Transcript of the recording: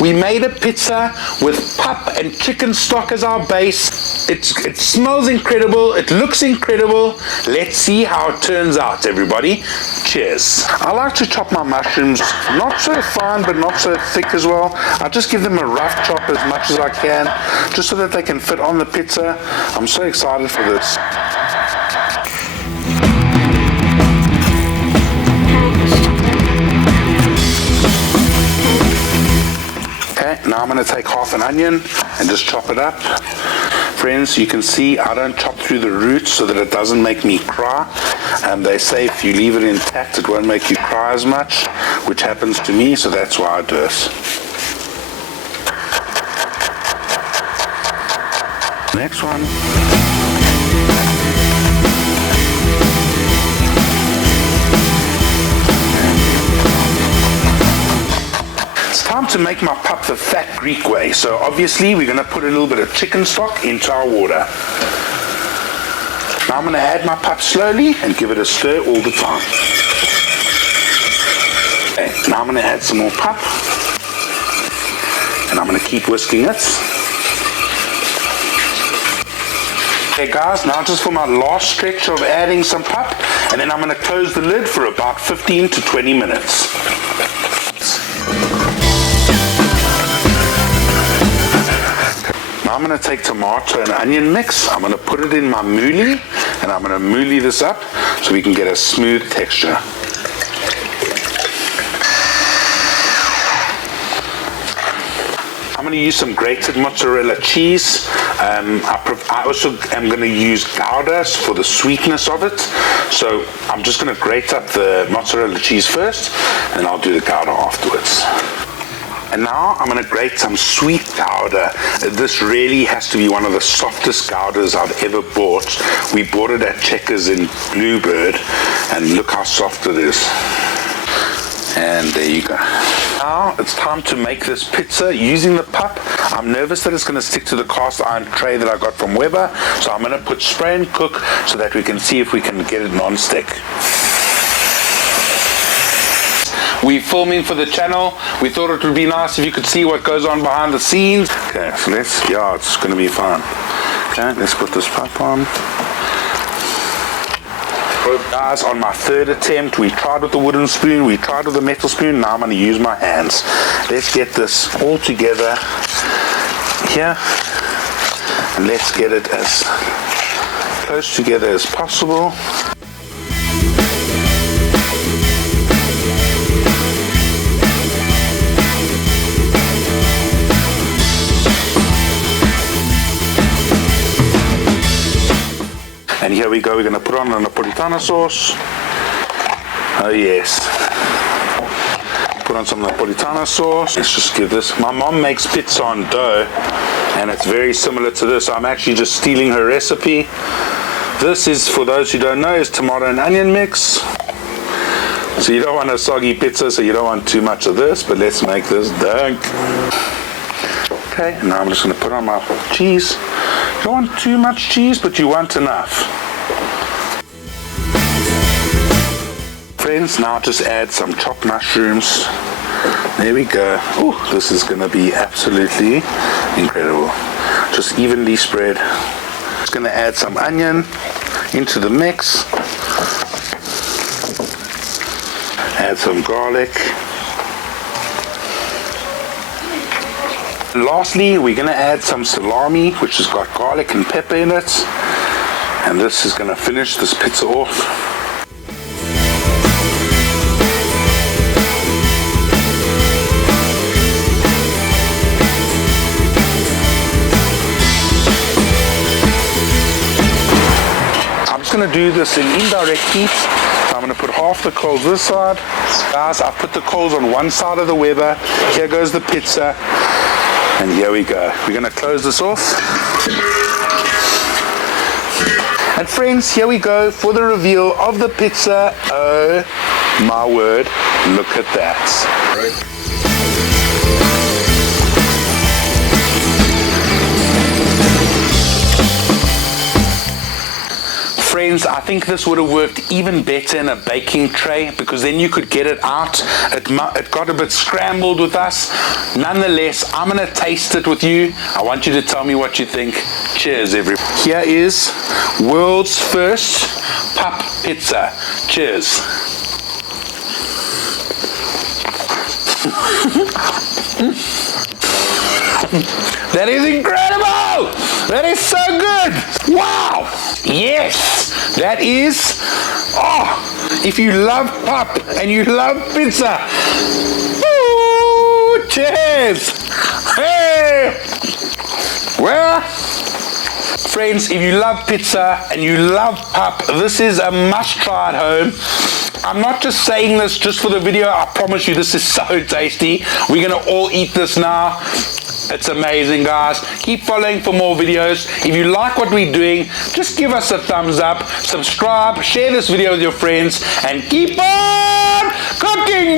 We made a pizza with pup and chicken stock as our base. It smells incredible. It looks incredible. Let's see how it turns out, everybody. Cheers. I like to chop my mushrooms not so fine, but not so thick as well. I just give them a rough chop as much as I can, just so that they can fit on the pizza. I'm so excited for this. Now I'm going to take half an onion and just chop it up. Friends, you can see I don't chop through the roots so that it doesn't make me cry. They say if you leave it intact, it won't make you cry as much, which happens to me, so that's why I do it. Next one. Time to make my pup the fat Greek way. So obviously we're going to put a little bit of chicken stock into our water. Now I'm going to add my pup slowly and give it a stir all the time. Okay, now I'm going to add some more pup. And I'm going to keep whisking it. Okay guys, now just for my last stretch of adding some pup, and then I'm going to close the lid for about 15 to 20 minutes. I'm going to take tomato and onion mix. I'm going to put it in my mielie, and I'm going to mielie this up so we can get a smooth texture. I'm going to use some grated mozzarella cheese. I also am going to use Gouda for the sweetness of it. So I'm just going to grate up the mozzarella cheese first, and I'll do the Gouda afterwards. And now I'm going to grate some sweet Gouda. This really has to be one of the softest Goudas I've ever bought. We bought it at Checkers in Bluebird, and look how soft it is. And there you go. Now it's time to make this pizza using the pup. I'm nervous that it's going to stick to the cast iron tray that I got from Weber, so I'm going to put spray and cook so that we can see if we can get it non-stick. We're filming for the channel. We thought it would be nice if you could see what goes on behind the scenes. Okay, so it's going to be fun. Okay, let's put this pup on. Guys, on my third attempt, we tried with the wooden spoon, we tried with the metal spoon, now I'm going to use my hands. Let's get this all together here, and let's get it as close together as possible. And here we go, we're going to put on a Napolitana sauce. Oh yes. Put on some Napolitana sauce. Let's just give this. My mom makes pizza on dough, and it's very similar to this. I'm actually just stealing her recipe. This is, for those who don't know, is tomato and onion mix. So you don't want a soggy pizza, so you don't want too much of this, but let's make this dunk. Okay, and now I'm just going to put on my cheese. You don't want too much cheese, but you want enough. Friends, now just add some chopped mushrooms. There we go. Oh, this is going to be absolutely incredible. Just evenly spread. Just going to add some onion into the mix. Add some garlic. Lastly, we're going to add some salami, which has got garlic and pepper in it. And this is going to finish this pizza off. I'm just going to do this in indirect heat. So I'm going to put half the coals this side. Guys, I put the coals on one side of the Weber. Here goes the pizza. And here we go. We're going to close this off. And friends, here we go for the reveal of the pizza. Oh my word, look at that. Right. friends, I think this would have worked even better in a baking tray, because then you could get it out. It got a bit scrambled with us. Nonetheless, I'm going to taste it with you. I want you to tell me what you think. Cheers, everyone. Here is world's first pup pizza. Cheers. That is incredible! That is so good! Wow! Yes! That is... Oh! If you love pup and you love pizza... Woo! Cheers! Hey! Well... Friends, if you love pizza and you love pup, this is a must-try at home. I'm not just saying this just for the video. I promise you this is so tasty. We're going to all eat this now. It's amazing, guys. Keep following for more videos. If you like what we're doing, just give us a thumbs up, subscribe, share this video with your friends, and keep on cooking,